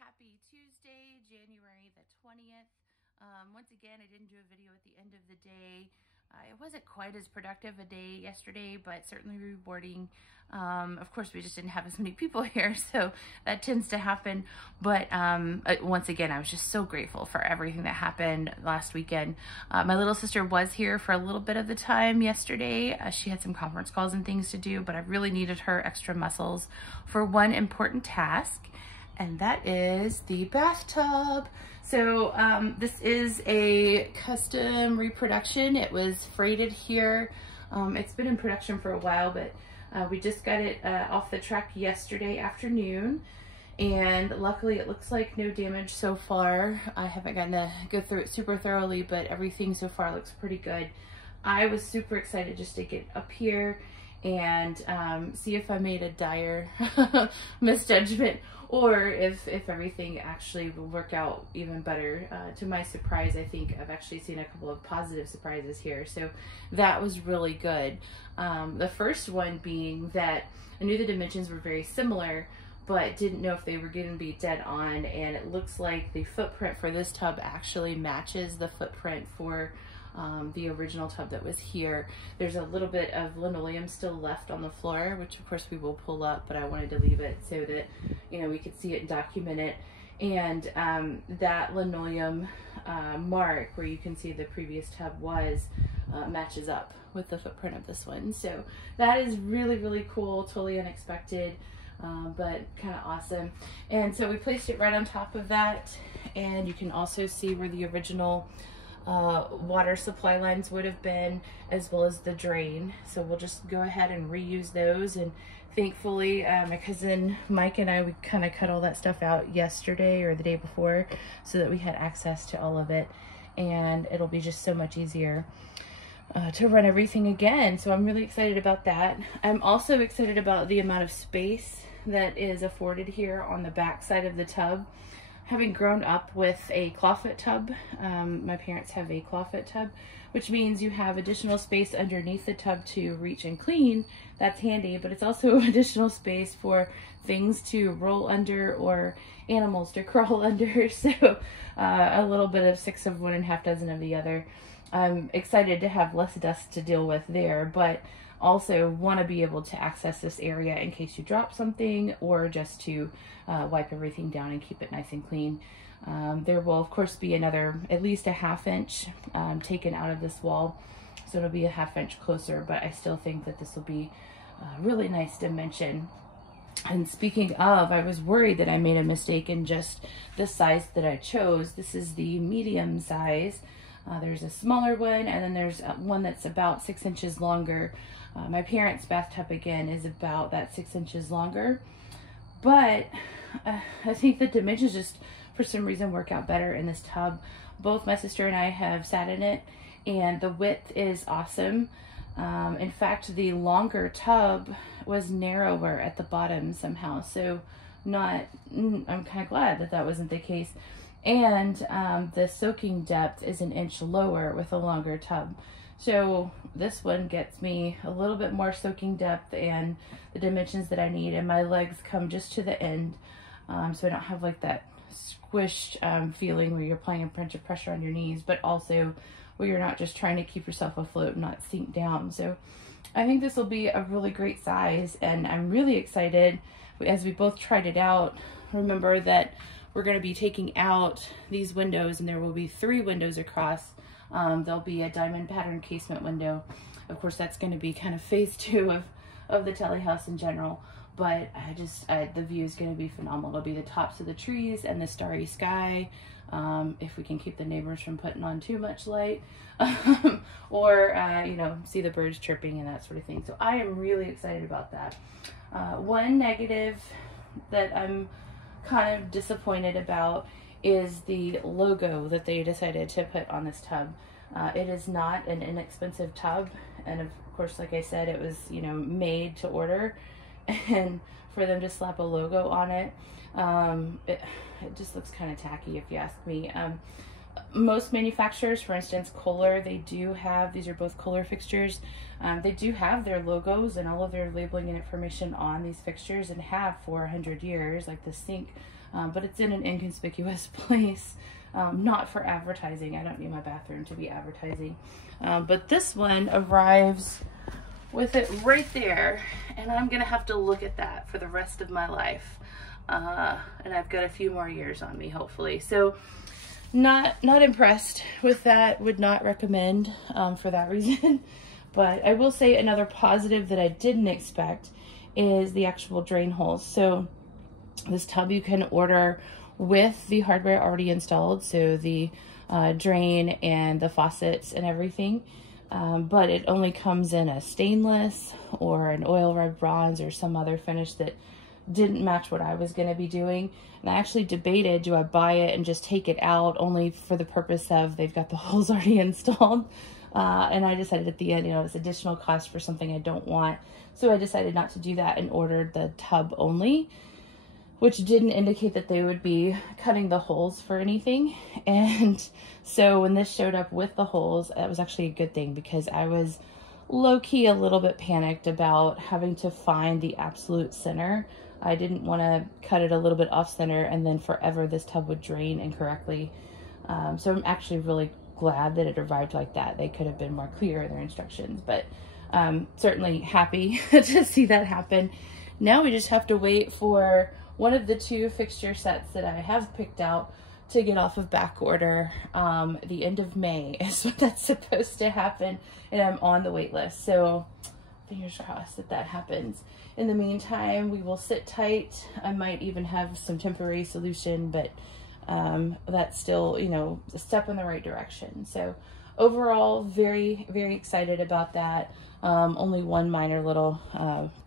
Happy Tuesday, January the 20th. Once again, I didn't do a video at the end of the day. It wasn't quite as productive a day yesterday, but certainly rewarding. Of course, we just didn't have as many people here, so that tends to happen. But once again, I was just so grateful for everything that happened last weekend. My little sister was here for a little bit of the time yesterday. She had some conference calls and things to do, but I really needed her extra muscles for one important task, and that is the bathtub. So this is a custom reproduction. It was freighted here. It's been in production for a while, but we just got it off the truck yesterday afternoon. And luckily it looks like no damage so far. I haven't gotten to go through it super thoroughly, but everything so far looks pretty good. I was super excited just to get up here and see if I made a dire misjudgment, or if everything actually will work out even better. To my surprise, I think I've actually seen a couple of positive surprises here, so that was really good. The first one being that I knew the dimensions were very similar, but didn't know if they were going to be dead on, and it looks like the footprint for this tub actually matches the footprint for the original tub that was here. There's a little bit of linoleum still left on the floor, which of course we will pull up, but I wanted to leave it so that, you know, we could see it and document it. And that linoleum mark where you can see the previous tub was matches up with the footprint of this one. So that is really, really cool, totally unexpected, but kind of awesome. And so we placed it right on top of that, and you can also see where the original water supply lines would have been, as well as the drain. So we'll just go ahead and reuse those. And thankfully my cousin Mike and I, we kind of cut all that stuff out yesterday or the day before so that we had access to all of it, and it'll be just so much easier to run everything again. So I'm really excited about that. I'm also excited about the amount of space that is afforded here on the back side of the tub. Having grown up with a clawfoot tub, my parents have a clawfoot tub, which means you have additional space underneath the tub to reach and clean. That's handy, but it's also additional space for things to roll under or animals to crawl under. So a little bit of 6 of one and half dozen of the other. I'm excited to have less dust to deal with there, but also want to be able to access this area in case you drop something, or just to wipe everything down and keep it nice and clean. There will of course be another, at least a 1/2 inch taken out of this wall, so it'll be a 1/2 inch closer, but I still think that this will be a really nice dimension. And speaking of, I was worried that I made a mistake in just the size that I chose. This is the medium size. There's a smaller one, and then there's one that's about 6 inches longer. My parents' bathtub, again, is about that 6 inches longer, but I think the dimensions just, for some reason, work out better in this tub. Both my sister and I have sat in it, and the width is awesome. In fact, the longer tub was narrower at the bottom somehow, so I'm kind of glad that that wasn't the case. And the soaking depth is 1 inch lower with a longer tub. So this one gets me a little bit more soaking depth and the dimensions that I need, and my legs come just to the end, so I don't have like that squished feeling where you're applying a bunch of pressure on your knees, but also where you're not just trying to keep yourself afloat and not sink down. So I think this will be a really great size, and I'm really excited. As we both tried it out, remember that we're going to be taking out these windows, and there will be 3 windows across. There'll be a diamond pattern casement window. Of course, that's going to be kind of phase 2 of the telly house in general, but the view is going to be phenomenal. It'll be the tops of the trees and the starry sky, if we can keep the neighbors from putting on too much light, or you know, see the birds chirping and that sort of thing. So I am really excited about that. One negative that I'm kind of disappointed about is the logo that they decided to put on this tub. It is not an inexpensive tub, and of course, like I said, it was, you know, made to order, and for them to slap a logo on it, it just looks kind of tacky if you ask me. Most manufacturers, for instance, Kohler, they do have, these are both Kohler fixtures. They do have their logos and all of their labeling and information on these fixtures and have for 100 years, like the sink, but it's in an inconspicuous place, not for advertising. I don't need my bathroom to be advertising. But this one arrives with it right there, and I'm gonna have to look at that for the rest of my life. And I've got a few more years on me, hopefully. So not impressed with that, would not recommend for that reason. But I will say another positive that I didn't expect is the actual drain holes. So this tub you can order with the hardware already installed, so the drain and the faucets and everything. But it only comes in a stainless or an oil red bronze or some other finish that didn't match what I was going to be doing. And I actually debated, do I buy it and just take it out, only for the purpose of they've got the holes already installed. And I decided at the end, you know, it's additional cost for something I don't want. So I decided not to do that and ordered the tub only, which didn't indicate that they would be cutting the holes for anything. And so when this showed up with the holes, that was actually a good thing, because I was low-key a little bit panicked about having to find the absolute center. I didn't want to cut it a little bit off center and then forever this tub would drain incorrectly. So I'm actually really glad that it arrived like that. They could have been more clear in their instructions, but certainly happy to see that happen. Now we just have to wait for one of the two fixture sets that I have picked out to get off of back order. The end of May is when that's supposed to happen, and I'm on the wait list. So fingers crossed that that happens. In the meantime, we will sit tight. I might even have some temporary solution, but that's still, you know, a step in the right direction. So overall, very, very excited about that. Only one minor little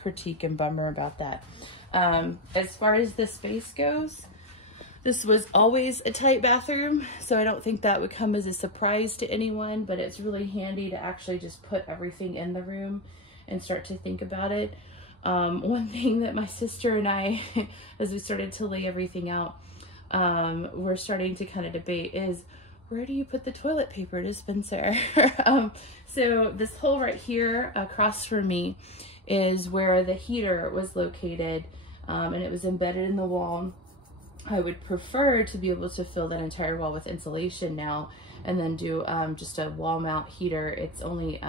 critique and bummer about that. As far as the space goes, this was always a tight bathroom, so I don't think that would come as a surprise to anyone, but it's really handy to actually just put everything in the room and start to think about it. One thing that my sister and I, as we started to lay everything out, we're starting to kind of debate is, where do you put the toilet paper dispenser? So this hole right here across from me is where the heater was located, and it was embedded in the wall. I would prefer to be able to fill that entire wall with insulation now and then do just a wall mount heater. It's only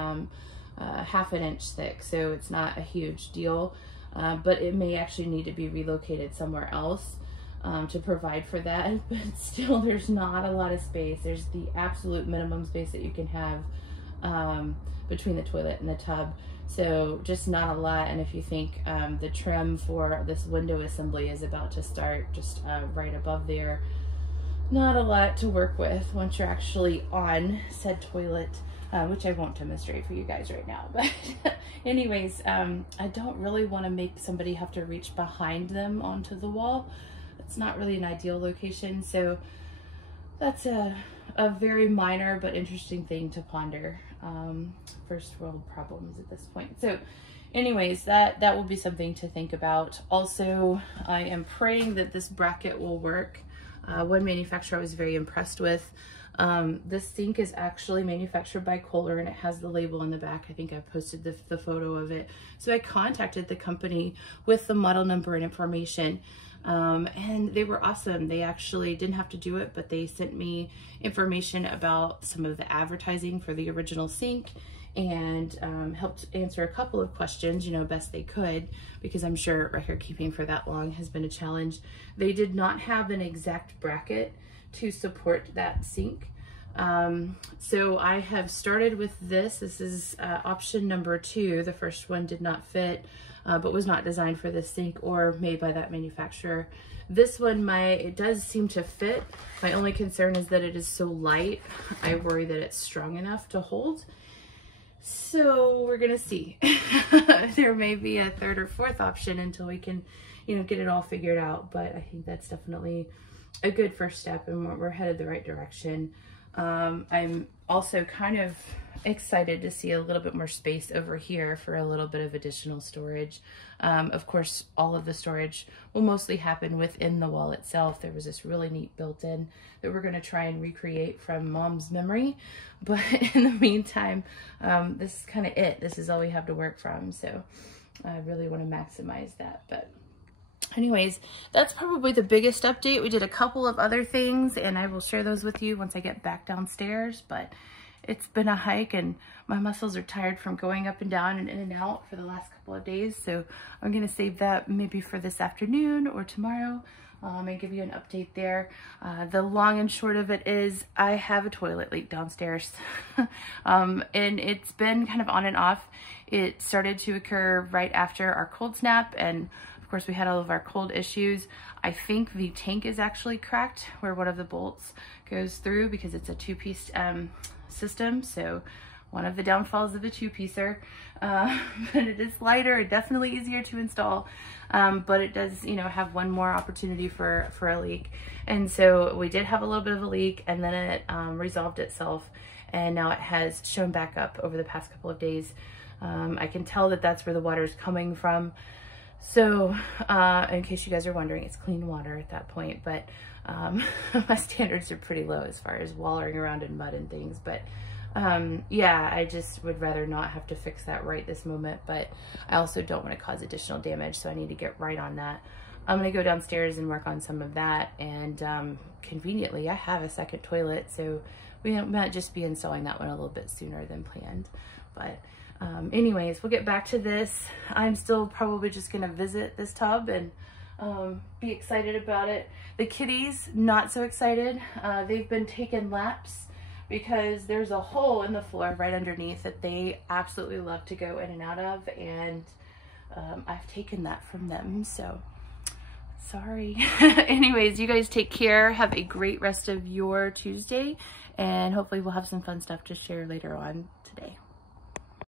half an inch thick, so it's not a huge deal, but it may actually need to be relocated somewhere else to provide for that. But still, there's not a lot of space. There's the absolute minimum space that you can have between the toilet and the tub. So just not a lot. And if you think the trim for this window assembly is about to start just right above there, not a lot to work with once you're actually on said toilet, which I won't demonstrate for you guys right now. But anyways, I don't really want to make somebody have to reach behind them onto the wall. It's not really an ideal location. So that's a very minor but interesting thing to ponder. First world problems at this point. So anyways, that will be something to think about. Also, I am praying that this bracket will work. One manufacturer I was very impressed with. This sink is actually manufactured by Kohler, and it has the label on the back. I think I posted the photo of it. So I contacted the company with the model number and information. And they were awesome. They actually didn't have to do it, but they sent me information about some of the advertising for the original sink and helped answer a couple of questions, you know, best they could, because I'm sure record keeping for that long has been a challenge. They did not have an exact bracket to support that sink. So I have started with this. This is option number 2. The first one did not fit, but was not designed for this sink or made by that manufacturer. This one, it does seem to fit. My only concern is that it is so light. I worry that it's strong enough to hold. So we're gonna see. There may be a third or fourth option until we can, you know, get it all figured out. But I think that's definitely a good first step, and we're headed the right direction. I'm also kind of excited to see a little bit more space over here for a little bit of additional storage. Of course, all of the storage will mostly happen within the wall itself. There was this really neat built-in that we're going to try and recreate from Mom's memory, but in the meantime, this is kind of it. This is all we have to work from, so I really want to maximize that. But anyways, that's probably the biggest update. We did a couple of other things, and I will share those with you once I get back downstairs, but it's been a hike and my muscles are tired from going up and down and in and out for the last couple of days. So I'm going to save that maybe for this afternoon or tomorrow and give you an update there. The long and short of it is I have a toilet leak downstairs and it's been kind of on and off. It started to occur right after our cold snap, and of course we had all of our cold issues. I think the tank is actually cracked where one of the bolts goes through because it's a two-piece system, so one of the downfalls of a two-piecer, but it is lighter and definitely easier to install, but it does, you know, have one more opportunity for a leak. And so we did have a little bit of a leak, and then it resolved itself, and now it has shown back up over the past couple of days. I can tell that that's where the water is coming from. So in case you guys are wondering, it's clean water at that point, but my standards are pretty low as far as wallowing around in mud and things. But yeah, I just would rather not have to fix that right this moment, but I also don't want to cause additional damage, so I need to get right on that. I'm going to go downstairs and work on some of that, and conveniently I have a second toilet, so we might just be installing that one a little bit sooner than planned. But anyways, we'll get back to this. I'm still probably just gonna visit this tub and be excited about it. The kitties, not so excited. They've been taking laps because there's a hole in the floor right underneath that they absolutely love to go in and out of, and I've taken that from them, so sorry. Anyways, you guys take care. Have a great rest of your Tuesday, and hopefully we'll have some fun stuff to share later on today.